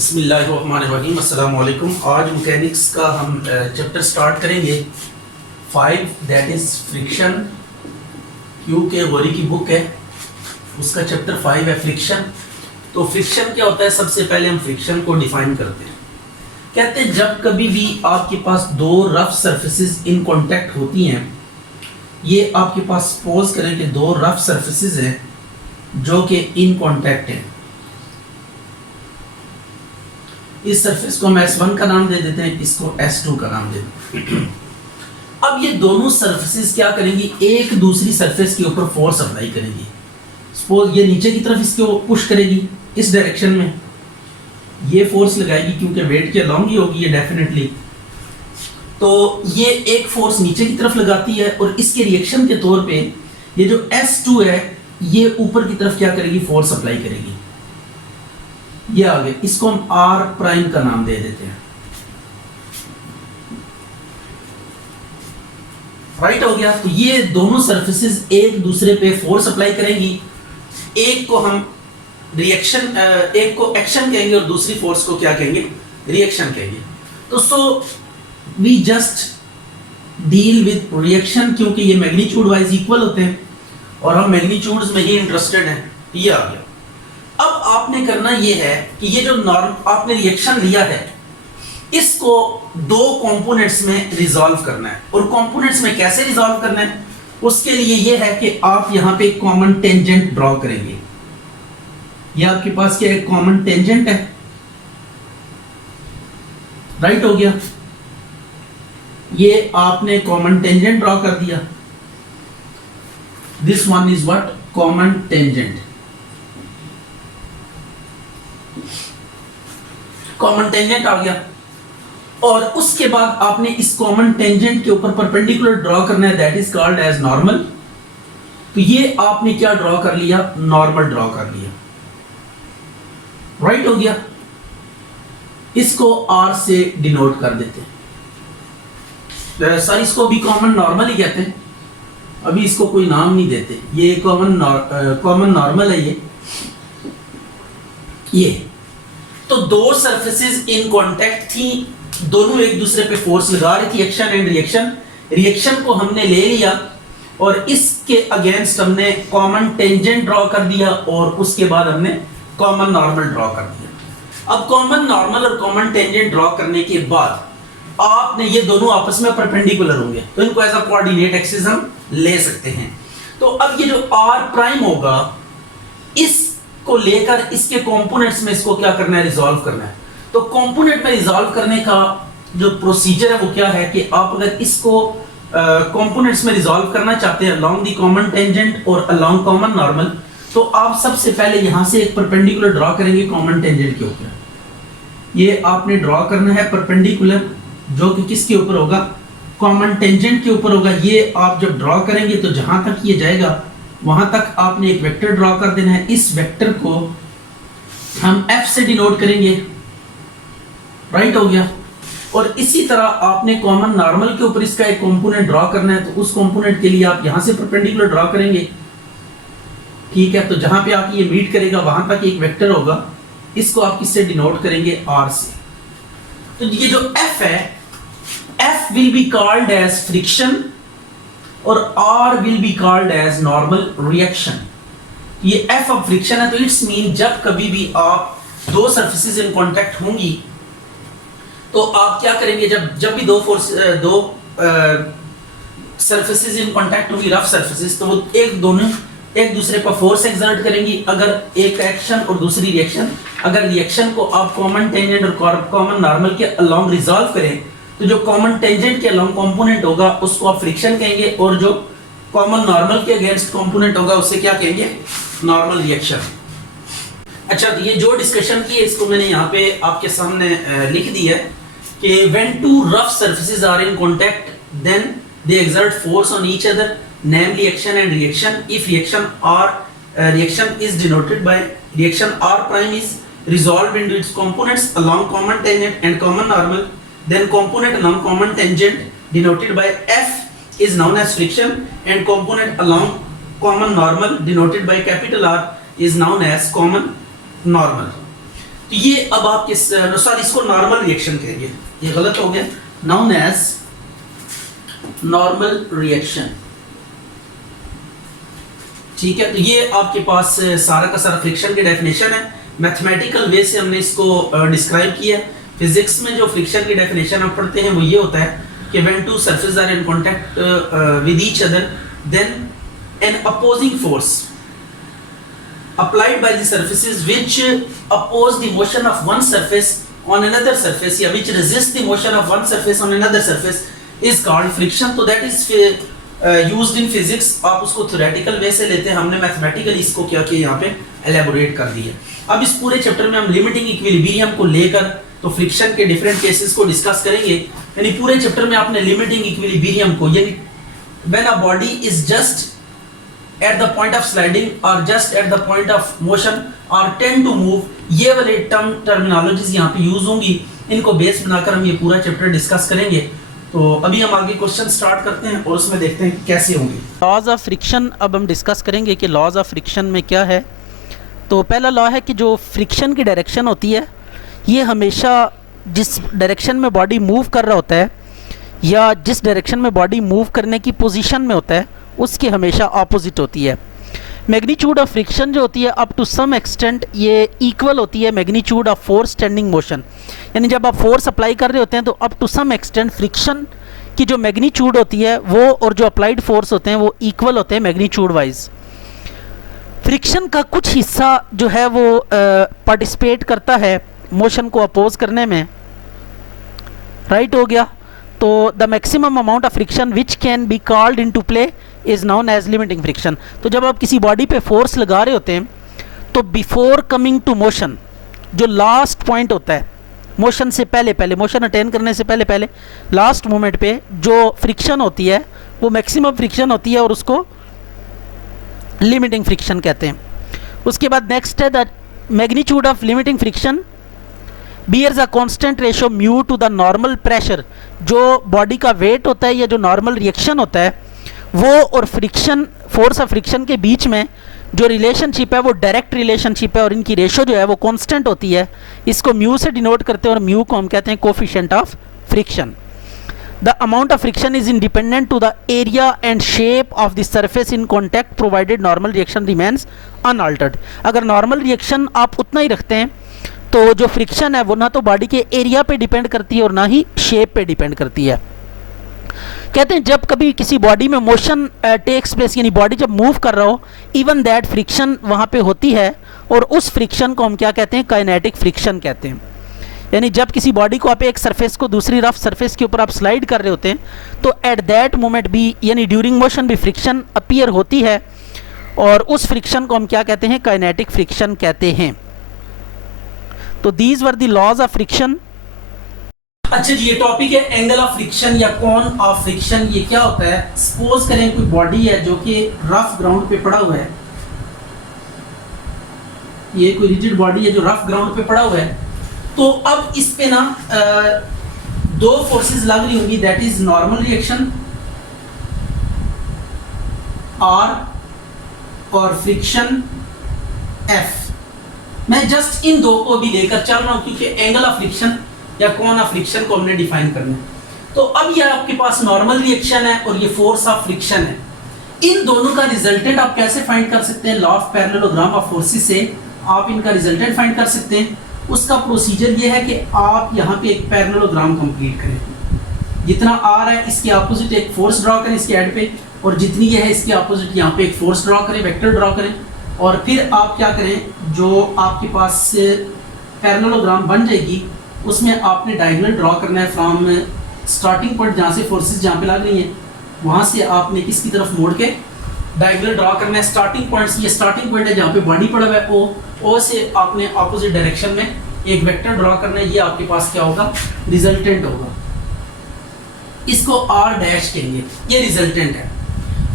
बिस्मिल्लाहिर्रहमानिर्रहीम अस्सलाम वालेकुम। आज मैकेनिक्स का हम चैप्टर स्टार्ट करेंगे 5 दैट इज़ फ्रिक्शन। क्यू के गोरी की बुक है, उसका चैप्टर 5 है फ्रिक्शन। तो फ्रिक्शन क्या होता है, सबसे पहले हम फ्रिक्शन को डिफाइन करते हैं। कहते हैं जब कभी भी आपके पास दो रफ सरफेसेस इन कांटेक्ट होती हैं, ये आपके पास सपोज करें कि दो रफ सरफेसेस हैं जो कि इन कांटेक्ट हैं। इस सरफेस को हम S1 का नाम दे देते हैं, इसको S2 का नाम दे देते हैं। अब ये दोनों सरफेसेस क्या करेंगी, एक दूसरी सरफेस के ऊपर फोर्स अप्लाई करेंगी। सपोज ये नीचे की तरफ इसको पुश करेगी इस डायरेक्शन में, ये फोर्स लगाएगी क्योंकि वेट के अलोंग ही होगी ये डेफिनेटली। तो ये एक फोर्स नीचे की तरफ लगाती है और इसके रिएक्शन के तौर पे ये जो S2 है ये ऊपर की तरफ क्या करेगी, फोर्स अप्लाई करेगी। ये आगे, इसको हम R प्राइम का नाम दे देते हैं। राइट हो गया। तो ये दोनों सरफेसेस एक दूसरे पे फोर्स अप्लाई करेंगी। एक को हम रिएक्शन, एक को एक्शन कहेंगे और दूसरी फोर्स को क्या कहेंगे, रिएक्शन कहेंगे। तो so we just deal with reaction, क्योंकि ये मैग्नीट्यूड वाइज इक्वल होते हैं और हम मैग्नीट्यूड्स में ही इंटरेस्टेड हैं। ये आ गया। अब आपने करना ये है कि ये जो नॉर्म आपने रिएक्शन लिया है इसको दो कंपोनेंट्स में रिजॉल्व करना है। और कंपोनेंट्स में कैसे रिजॉल्व करना है, उसके लिए ये है कि आप यहां पे कॉमन टेंजेंट ड्रॉ करेंगे। ये आपके पास क्या है, कॉमन टेंजेंट है। राइट हो गया। ये आपने कॉमन टेंजेंट ड्रॉ कर दिया। This one is what, common tangent. Common tangent आ गया। और उसके बाद आपने इस कॉमन टेंजेंट के ऊपर परपेंडिकुलर ड्रॉ करना है, that is called as normal. तो ये आपने क्या ड्रॉ कर लिया, नॉर्मल ड्रॉ कर लिया। राइट हो गया। इसको R से डिनोट कर देते हैं। सर इसको भी कॉमन नॉर्मल ही कहते हैं, अभी इसको कोई नाम नहीं देते। ये कॉमन नॉर्मल है ये। तो दो सरफेसेस इन कांटेक्ट थी, दोनों एक दूसरे पे फोर्स लगा रही थी, एक्शन एंड रिएक्शन। रिएक्शन को हमने ले लिया और इसके अगेंस्ट हमने कॉमन टेंजेंट ड्रॉ कर दिया और उसके बाद हमने कॉमन नॉर्मल ड्रॉ कर दिया। अब कॉमन नॉर्मल और कॉमन टेंजेंट ड्रॉ करने के बाद आपने ये दोनों आपस में परपेंडिकुलर होंगे, तो इनको एज अ कोऑर्डिनेट एक्सिस हम ले सकते हैं। तो अब ये जो R प्राइम होगा इसको लेकर इसके कंपोनेंट्स में इसको क्या करना है, रिजॉल्व करना है। तो कंपोनेंट में रिजॉल्व करने का जो प्रोसीजर है वो क्या है कि आप अगर इसको कंपोनेंट्स में रिजॉल्व करना चाहते हैं अलोंग द कॉमन टेंजेंट और अलोंग कॉमन नॉर्मल, तो आप सबसे पहले यहां से एक परपेंडिकुलर ड्रॉ करेंगे कॉमन टेंजेंट के ऊपर। ये आपने ड्रॉ करना है परपेंडिकुलर, जो कि किसके ऊपर होगा, कॉमन टेंजेंट के ऊपर होगा। ये आप जब ड्रॉ करेंगे तो जहां तक ये जाएगा वहां तक आपने एक वेक्टर ड्रॉ कर देना है। इस वेक्टर को हम F से डिनोट करेंगे। राइट हो गया। और इसी तरह आपने कॉमन नॉर्मल के ऊपर इसका एक कंपोनेंट ड्रॉ करना है, तो उस कंपोनेंट के लिए आप यहां से परपेंडिकुलर ड्रॉ करेंगे। ठीक है। तो जहां पे आके ये मीट करेगा वहां तक एक वेक्टर होगा, इसको आप किससे डिनोट करेंगे, R से। तो ये जो F है, F will be called as friction और R will be called as normal reaction. ये F ऑफ फ्रिक्शन है, तो इट्स मीन जब कभी भी आप दो सरफेसेस इन कांटेक्ट होंगी तो आप क्या करेंगे, जब भी दो सरफेसेस इन कांटेक्ट होंगी, रफ सरफेसेस, तो वो दोनों एक दूसरे पर फोर्स एक्सर्ट करेंगी। अगर एक एक्शन और दूसरी रिएक्शन, अगर रिएक्शन को आप कॉमन टेंजेंट और कॉमन नॉर्मल के अलोंग रिजॉल्व करें, तो जो कॉमन टेंजेंट के अलोंग कंपोनेंट होगा उसको आप फ्रिक्शन कहेंगे और जो कॉमन नॉर्मल के अगेंस्ट कंपोनेंट होगा उसे क्या कहेंगे, नॉर्मल रिएक्शन। अच्छा, तो ये जो डिस्कशन की है इसको मैंने यहाँ पे आपके सामने लिख दी है कि when two rough surfaces are in contact then they exert force on each other, namely action and reaction. If reaction is denoted by reaction R prime is resolved into its components along common tangent and common normal, then component along common tangent denoted by F is known as friction and component along common normal denoted by capital R is known as common normal. तो ये अब आपके sorry इसको normal reaction कहेंगे, ये गलत हो गया, नाउन एज नॉर्मल रिएक्शन। ठीक है, तो ये आपके पास सारा का सारा फ्रिक्शन की डेफिनेशन है, मैथमेटिकल वे से हमने इसको डिस्क्राइब किया। फिजिक्स में जो फ्रिक्शन की डेफिनेशन आप पढ़ते हैं वो ये होता है कि when two surfaces are in contact with each other then an opposing force applied by the surfaces which oppose the motion of one surface on another surface या which resist the motion of one surface on another surface is called friction। तो that is used in physics। आप उसको theoretical way से लेते हैं, हमने mathematically इसको क्या किया यहाँ पे elaborate कर दिया। अब इस पूरे चैप्टर में हम लिमिटिंग इक्विलिब्रियम को लेकर तो फ्रिक्शन के डिफरेंट केसेस को डिस्कस करेंगे। यानी पूरे चैप्टर में आपने लिमिटिंग इक्विलिब्रियम को, यानी when a body is just at the point of sliding or just at the point of motion or tend to move, ये वाले टर्मिनोलॉजीज यहाँ पे यूज होंगी, इनको बेस बनाकर हम ये पूरा चैप्टर डिस्कस करेंगे। तो अभी हम आगे क्वेश्चन स्टार्ट करते हैं और उसमें देखते हैं कैसे होंगे लॉज ऑफ फ्रिक्शन। अब हम डिस्कस करेंगे कि लॉज ऑफ फ्रिक्शन में क्या है। तो पहला लॉ है कि जो फ्रिक्शन की डायरेक्शन होती है ये हमेशा जिस डायरेक्शन में बॉडी मूव कर रहा होता है या जिस डायरेक्शन में बॉडी मूव करने की पोजीशन में होता है उसके हमेशा ऑपोजिट होती है। मैग्नीट्यूड ऑफ फ्रिक्शन जो होती है अप टू सम एक्सटेंट ये इक्वल होती है magnitude of force standing motion. यानी जब आप फोर्स अप्लाई कर रहे होते हैं तो up to some extent friction की जो मैग्नीट्यूड होती है वो और जो अप्लाइड फोर्स होते हैं वो इक्वल होते हैं मैग्नीट्यूड वाइज। फ्रिक्शन का कुछ हिस्सा जो है वो पार्टिसिपेट करता है मोशन को अपोज करने में, राइट हो गया। तो the maximum amount of friction which can be called into play is known as limiting friction. तो जब आप किसी बॉडी पे फोर्स लगा रहे होते हैं तो बिफोर कमिंग टू मोशन जो लास्ट पॉइंट होता है मोशन से पहले पहले, मोशन अटेन करने से पहले पहले लास्ट मोमेंट पे जो फ्रिक्शन होती है वो मैक्सिमम फ्रिक्शन होती है और उसको लिमिटिंग फ्रिक्शन कहते हैं। उसके बाद नेक्स्ट है the magnitude of limiting friction bears a constant ratio mu to the normal pressure. जो बॉडी का वेट होता है या जो नॉर्मल रिएक्शन होता है वो और फ्रिक्शन फोर्स ऑफ फ्रिक्शन के बीच में जो रिलेशनशिप है वो डायरेक्ट रिलेशनशिप है और इनकी रेशो जो है वो कांस्टेंट होती है। इसको म्यू से डिनोट करते हैं और म्यू को हम कहते हैं coefficient of friction. The amount of friction is independent to the area and shape of the surface in contact provided normal reaction remains unaltered. अगर नॉर्मल रिएक्शन आप उतना ही रखते हैं तो जो फ्रिक्शन है वो ना तो बॉडी के एरिया पे डिपेंड करती है और ना ही शेप पे डिपेंड करती है। कहते हैं जब कभी किसी बॉडी में मोशन टेक्स प्लेस यानी बॉडी जब मूव कर रहा हो इवन दैट फ्रिक्शन वहाँ पे होती है और उस फ्रिक्शन को हम क्या कहते हैं, काइनेटिक फ्रिक्शन कहते हैं। यानी जब किसी बॉडी को आप एक सरफेस को दूसरी रफ सरफेस के ऊपर आप स्लाइड कर रहे होते हैं तो एट दैट मोमेंट भी यानी ड्यूरिंग मोशन भी फ्रिक्शन अपीयर होती है और उस फ्रिक्शन को हम क्या कहते हैं, काइनेटिक फ्रिक्शन कहते हैं। तो these were the laws of friction. अच्छा जी, ये टॉपिक है एंगल ऑफ फ्रिक्शन या कोन ऑफ फ्रिक्शन। ये क्या होता है, सपोज करें कोई बॉडी है जो कि रफ ग्राउंड पे पड़ा हुआ है, ये कोई रिजिड बॉडी है जो रफ ग्राउंड पे पड़ा हुआ है, तो अब इस पे ना दो फोर्सेस लग रही होंगी, that is normal reaction R और फ्रिक्शन F। मैं जस्ट इन दो को भी लेकर चल रहा हूं क्योंकि एंगल ऑफ फ्रिक्शन या कोन ऑफ फ्रिक्शन को हमने डिफाइन करना है। तो अब ये आपके पास नॉर्मल रिएक्शन है और ये फोर्स ऑफ फ्रिक्शन है। इन दोनों का रिजल्टेंट आप कैसे फाइंड कर सकते हैं, law of parallelogram of forces से आप इनका रिजल्टेंट फाइंड कर सकते हैं। उसका प्रोसीजर ये है कि आप यहाँ पे एक पैरेललोग्राम कंप्लीट करें। जितना R है इसके अपोजिट एक फोर्स ड्रॉ करें इसके हेड पे, और जितनी ये है इसके अपोजिट यहाँ पे एक फोर्स ड्रॉ करें, वेक्टर ड्रॉ करें, और फिर आप क्या करें, जो आपके पास पैरेललोग्राम बन जाएगी उसमें आपने डायगोनल ड्रॉ करना है फ्रॉम स्टार्टिंग पॉइंट जहाँ से फोर्सेस जहाँ पे लग रही हैं वहाँ से आपने किसकी तरफ मोड़ के डायगोनल ड्रॉ करना है। स्टार्टिंग पॉइंट, ये स्टार्टिंग पॉइंट है जहाँ पे बॉडी पड़ा हुआ है ओ से आपने अपोजिट डायरेक्शन में एक वेक्टर ड्रॉ करना है। ये आपके पास क्या होगा, रिजल्टेंट होगा। इसको R डैश कहेंगे, ये रिजल्टेंट है।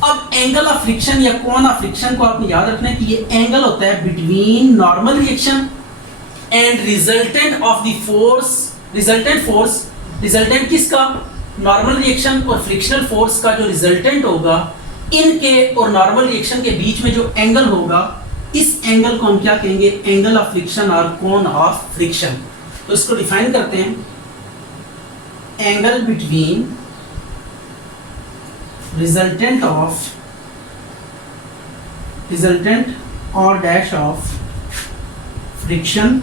अब एंगल ऑफ फ्रिक्शन या कोन ऑफ फ्रिक्शन को आपने याद रखना है कि ये एंगल होता है between normal reaction and resultant of the force. Resultant किसका, नॉर्मल रिएक्शन और फ्रिक्शनल फोर्स का जो रिजल्टेंट होगा, इनके और नॉर्मल रिएक्शन के बीच में जो एंगल होगा, इस एंगल को हम क्या कहेंगे, एंगल ऑफ फ्रिक्शन और कोन ऑफ फ्रिक्शन। तो इसको डिफाइन करते हैं, एंगल बिटवीन रिजल्टेंट और dash of friction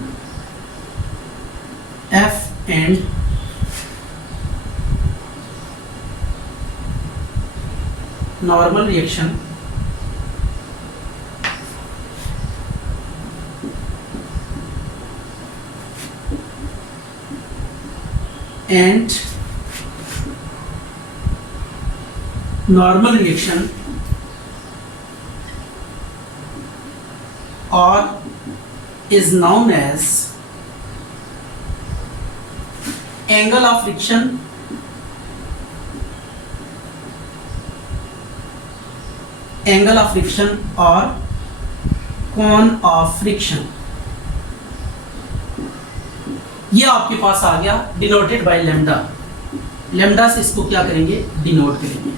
F and normal reaction and normal reaction or is known as angle of friction or cone of friction। ये आपके पास आ गया डिनोटेड बाय लेमडा। लेमडा से इसको क्या करेंगे, डिनोट करेंगे।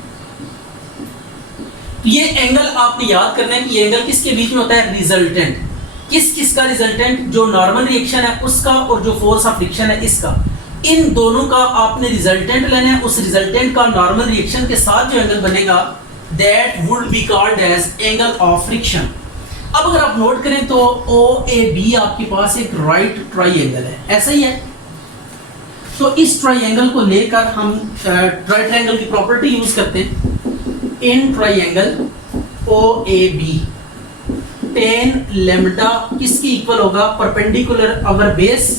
तो ये एंगल आपने याद करना है कि ये एंगल किसके बीच में होता है, रिजल्टेंट। किस का रिजल्टेंट, जो नॉर्मल रिएक्शन है उसका और जो फोर्स ऑफ फ्रिक्शन है इसका, इन दोनों का आपने रिजल्टेंट लेना है। उस रिजल्टेंट का नॉर्मल रिएक्शन के साथ जो एंगल बनेगा that would be called as angle of friction. अब अगर आप नोट करें तो OAB आपके पास एक राइट ट्राइंगल है, ऐसा ही है। तो इस ट्राइंगल को लेकर हम राइट ट्राइंगल की प्रॉपर्टी यूज करते हैं। In triangle OAB tan lambda किसके इक्वल होगा, परपेंडिकुलर अवर बेस।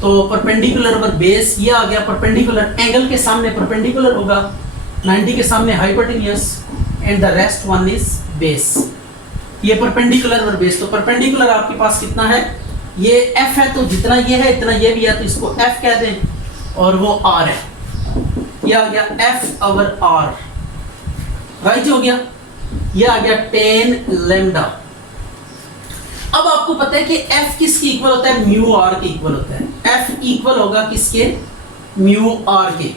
तो परपेंडिकुलर अवर बेस ये आ गया, परपेंडिकुलर एंगल के सामने परपेंडिकुलर होगा, 90 के सामने hypotenuse and the rest one is base. ये परपेंडिकुलर और बेस। तो परपेंडिकुलर आपके पास कितना है, ये F है, तो जितना ये है इतना ये भी है, तो इसको F कह दें, और वो R है, ये आ गया F ओवर R, राइट हो गया। ये आ गया tan लेमडा। अब आपको पता है कि F किसके इक्वल होता है, म्यू R के इक्वल होता है। F इक्वल होगा किसके, म्यू R के।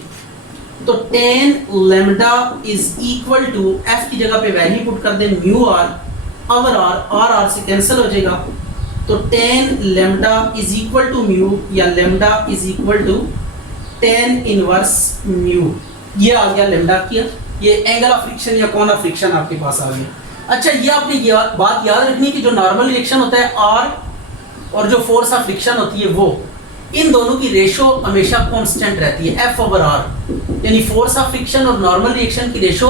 तो tan lambda is equal to, F की जगह पे वैल्यू पुट कर दें म्यू R ओवर R से कैंसिल हो जाएगा। तो tan lambda is equal to mu, या lambda is equal to tan inverse mu. ये आ गया लेमडा किया, ये एंगल ऑफ फ्रिक्शन या कोन ऑफ फ्रिक्शन आपके पास आ गया। अच्छा, ये आपने बात याद रखनी कि जो नॉर्मल रिएक्शन होता है R और जो फोर्स ऑफ फ्रिक्शन होती है वो, इन दोनों की रेशो हमेशा कांस्टेंट रहती है, F ओवर R। यानी फोर्स ऑफ फ्रिक्शन और नॉर्मल रिएक्शन की रेशो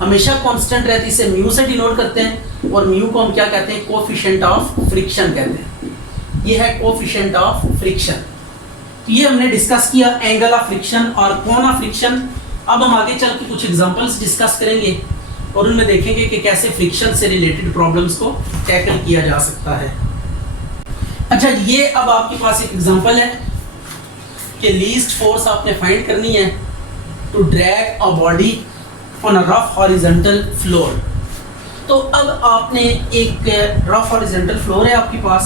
हमेशा कांस्टेंट रहती है, इसे म्यू से डिनोट करते हैं, और म्यू को हम क्या कहते हैं, कोफिशिएंट ऑफ फ्रिक्शन कहते हैं। ये है कोफिशिएंट ऑफ फ्रिक्शन। तो ये हमने डिस्कस किया एंगल ऑफ फ्रिक्शन और कोन ऑफ फ्रिक्शन। अब हम आगे चल के कुछ एग्जांपल्स डिस्कस करेंगे और उनमें देखेंगे कि कैसे फ्रिक्शन से रिलेटेड प्रॉब्लम्स को टैकल किया जा सकता है। अच्छा, ये अब आपके पास एक एग्जांपल है कि लीस्ट फोर्स आपने फाइंड करनी है to drag a body on a rough horizontal floor. तो अब आपने एक रफ हॉरिजॉन्टल फ्लोर है आपके पास,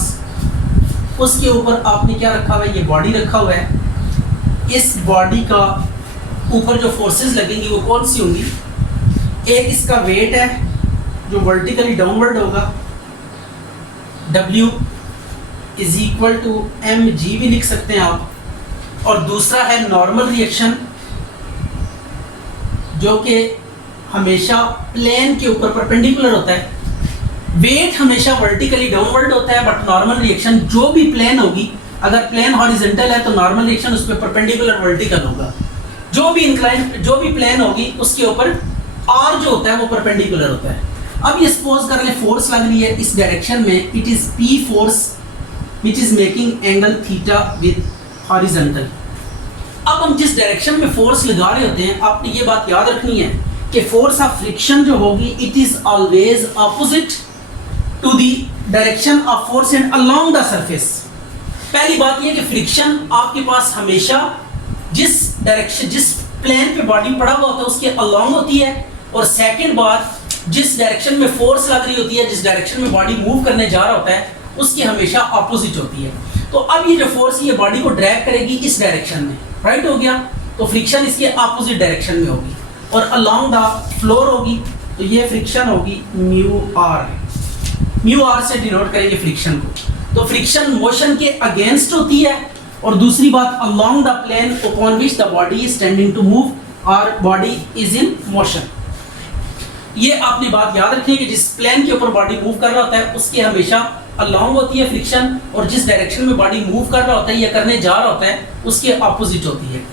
उसके ऊपर आपने क्या रखा हुआ है, ये बॉडी रखा हुआ है। इस बॉडी का ऊपर जो फोर्सेस लगेंगी वो कौन सी होंगी, एक इसका वेट है जो वर्टिकली डाउनवर्ड होगा, W is equal to mg भी लिख सकते हैं आप, और दूसरा है नॉर्मल रिएक्शन जो कि हमेशा प्लेन के ऊपर परपेंडिकुलर होता है। वेट हमेशा वर्टिकली डाउनवर्ड होता है, बट नॉर्मल रिएक्शन जो भी प्लेन होगी, अगर प्लेन हॉरिजॉन्टल है तो नॉर्मल रिएक्शन उस पर परपेंडिकुलर वर्टिकल होगा। जो भी इंक्लाइन, जो भी प्लेन होगी उसके ऊपर R जो होता है वो परपेंडिकुलर होता है। अब ये सपोज कर ले फोर्स लग रही है इस डायरेक्शन में, it is P force which is making angle theta with horizontal. अब हम जिस डायरेक्शन में फोर्स लगा रहे होते हैं, आपने ये बात याद रखनी है कि फोर्स ऑफ फ्रिक्शन जो होगी it is always opposite to the direction of force and along the surface. पहली बात ये कि फ्रिक्शन आपके पास हमेशा जिस डायरेक्शन, जिस प्लेन पे बॉडी पड़ा हुआ होता है उसके अलोंग होती है, और सेकंड बात जिस डायरेक्शन में फोर्स लग रही होती है, जिस डायरेक्शन में बॉडी मूव करने जा रहा होता है उसकी हमेशा ऑपोजिट होती है। तो अब ये जो फोर्स ये बॉडी को ड्रैग करेगी इस डायरेक्शन में, राइट हो गया, तो फ्रिक्शन इसके ऑपोजिट डायरेक्शन में होगी और अलोंग द फ्लोर होगी, तो ये फ्रिक्शन होगी म्यू R। म्यू आर से डिनोट करेंगे फ्रिक्शन को। तो फ्रिक्शन मोशन के अगेंस्ट होती है, और दूसरी बात along the plane upon which the body is tending to move और बॉडी इज इन मोशन। ये आपने बात याद रखनी है कि जिस प्लेन के ऊपर बॉडी मूव कर रहा होता है उसके हमेशा अलोंग होती है फ्रिक्शन, और जिस डायरेक्शन में बॉडी मूव कर रहा होता है या करने जा रहा होता है उसके अपोजिट होती है।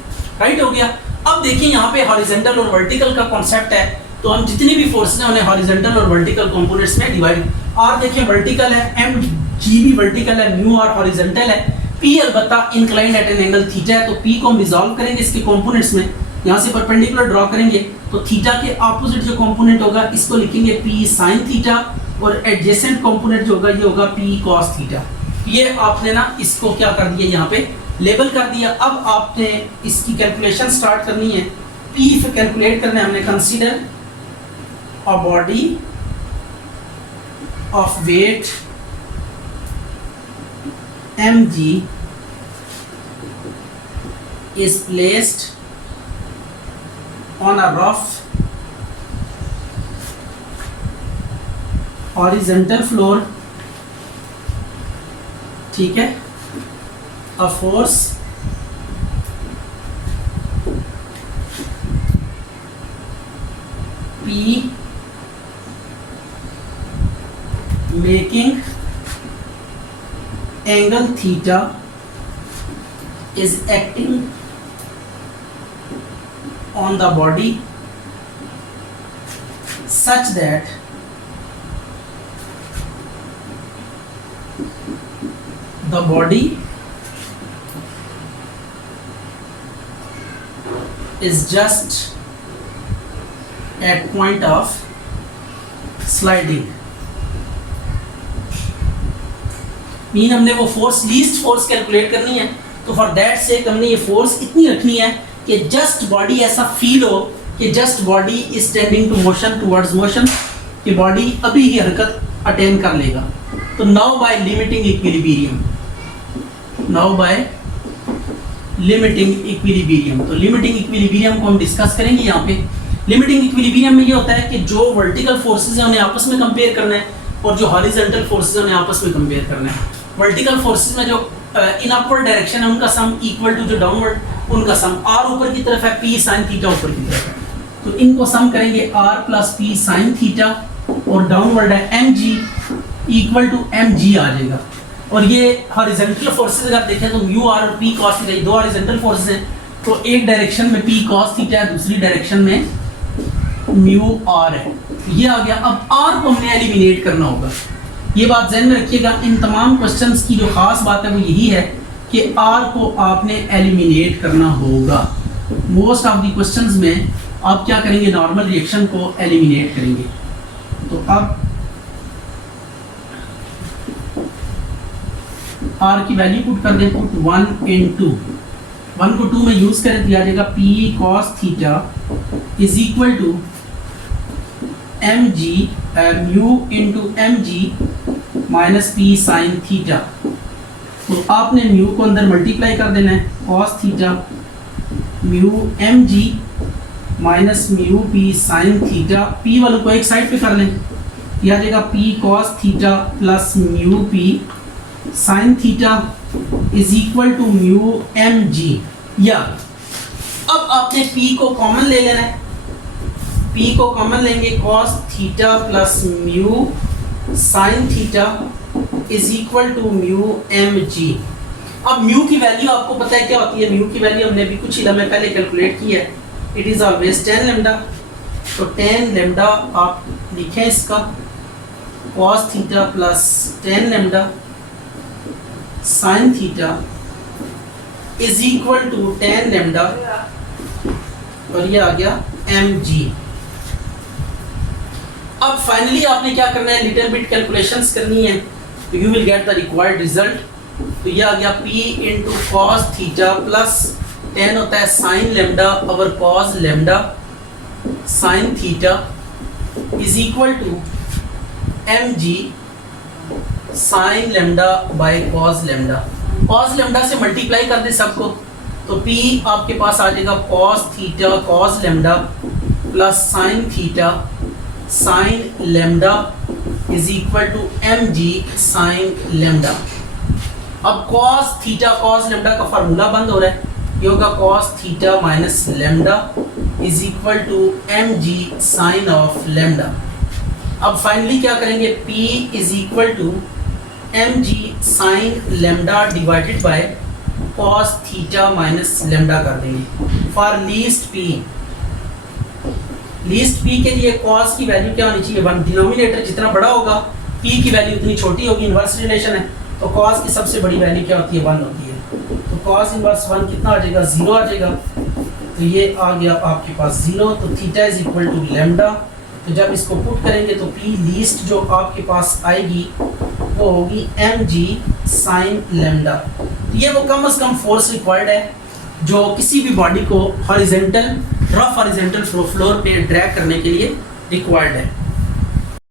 राइट हो गया। अब देखिए यहाँ पे हॉरिजॉन्टल और वर्टिकल का कॉन्सेप्ट है, तो हम जितनी भी फोर्सेस हैं उन्हें हॉरिजॉन्टल और वर्टिकल कंपोनेंट्स में डिवाइड। आर देखिए वर्टिकल है, एम जी भी वर्टिकल है, म्यू आर हॉरिजॉन्टल है, पी अलबत्ता inclined at an angle theta है। तो पी को हम रिजॉल्व करेंगे इसके कंपोनेंट्स में, यहाँ से परपेंडिकुलर ड्रॉ करेंगे तो थीटा के ऑपोजिट जो कंपोनेंट होगा इसको लिखेंगे पी साइन थीटा, और एडजेसेंट कंपोनेंट जो होगा ये होगा पी कॉस थीटा। ये आपने ना इसको क्या कर दिया, यहाँ पे लेबल कर दिया। अब आपने इसकी कैलकुलेशन स्टार्ट करनी है। पी कैलकुलेट करना है हमने। Consider a body of weight mg is placed on a rough horizontal floor, ठीक है। A force P making angle theta is acting on the body such that the body is just at point of sliding। Mean हमने वो force least force calculate करनी है, तो for that sake हमने ये force इतनी रखनी है कि जस्ट बॉडी ऐसा फील हो कि just body is tending to motion towards motion, कि बॉडी अभी ही हरकत अटेन कर लेगा। तो now by limiting equilibrium, now by limiting equilibrium, तो लिमिटिंग इक्विलिब्रियम को हम डिस्कस करेंगे यहाँ पे। लिमिटिंग इक्विलिब्रियम में ये होता है कि जो वर्टिकल फोर्सेस हैं उन्हें आपस में कंपेयर करना है, और जो हॉरिजॉन्टल फोर्सेस हैं उन्हें आपस में कंपेयर करना है। वर्टिकल फोर्सेस में जो इन अपवर्ड डायरेक्शन है उनका सम इक्वल टू जो डाउनवर्ड उनका सम। आर ऊपर की तरफ है, पी साइन थीटा ऊपर की तरफ है, तो इनको सम करेंगे R plus P sine theta, और डाउनवर्ड है M G equal to M G आ जाएगा। और ये हॉरिजॉन्टल फोर्सेस अगर देखें तो म्यू आर और पी कॉस थीटा, दो हॉरिजॉन्टल फोर्सेस हैं, तो एक डायरेक्शन में पी कॉस थीटा है, दूसरी डायरेक्शन में म्यू आर है। ये आ गया। अब आर को हमने एलिमिनेट करना होगा। ये बात ध्यान में रखिएगा, इन तमाम क्वेश्चंस की जो खास बात है वो यही है कि आर को आपने एलिमिनेट करना होगा। मोस्ट ऑफ द क्वेश्चंस में आप क्या करेंगे, नॉर्मल रिएक्शन को एलिमिनेट करेंगे। तो अब आर की वैल्यू पुट कर दें, पुट 1 इन 2, 1 को 2 में यूज करें तो आ जाएगा P cos theta is equal to M G mu into M G minus P sine theta. तो आपने म्यू को अंदर मल्टीप्लाई कर देना है, cos theta mu M G minus mu P sine theta. P वालों को एक साइड पे कर लें, यह आ जाएगा P cos theta plus mu P sine theta is equal to mu M G. या अब आपने पी को कॉमन ले लेना है, पी को कॉमन लेंगे, cos theta plus mu sine theta is equal to mu M G. अब म्यू की वैल्यू आपको पता है क्या होती है, म्यू की वैल्यू हमने अभी कुछ ही लम्हे पहले कैलकुलेट की है, इट इज ऑलवेज 10 लैम्डा। तो 10 लैम्डा आप लिखें इसका, cos theta plus 10 lambda sine theta is equal to 10 lambda, और ये आ गया एम जी। अब फाइनली आपने क्या करना है, लिटिल बिट कैलकुलेशंस करनी है, तो you will get the required result. तो ये आ गया p into cos theta plus 10 होता है sine lambda over cos lambda sine theta is equal to M G sine lambda by cos lambda. Cos lambda से मल्टीप्लाई कर दे सबको, तो p आपके पास आ जाएगा cos theta cos lambda plus sine theta sine lambda is equal to M G sine lambda. अब कॉस थीटा कॉस लेमडा का फार्मूला बंद हो रहा है, ये होगा cos theta minus lambda is equal to M G sine of lambda. अब finally क्या करेंगे, P is equal to M G sine lambda divided by cos theta minus lambda कर देंगे फॉर लीस्ट P के लिए कॉस की value क्या होनी चाहिए, 1। डिनोमिनेटर जितना बड़ा होगा P की वैल्यू उतनी छोटी होगी, इन्वर्स रिलेशन है। तो कॉस की सबसे बड़ी वैल्यू क्या होती है, 1 होती है। तो कॉस इन्वर्स 1 कितना आ जाएगा, 0 आ जाएगा। तो ये आ गया आपके पास 0। तो theta is equal to lambda. तो जब इसको पुट करेंगे तो P लीस्ट जो आपके पास आएगी वो होगी एम जी साइन लेमडा। तो ये वो कम से कम फोर्स रिक्वायर्ड है जो किसी भी बॉडी को हॉरिजेंटल रफ हॉरिजेंटल फ्लोर पे ड्रैग करने के लिए रिक्वायर्ड है।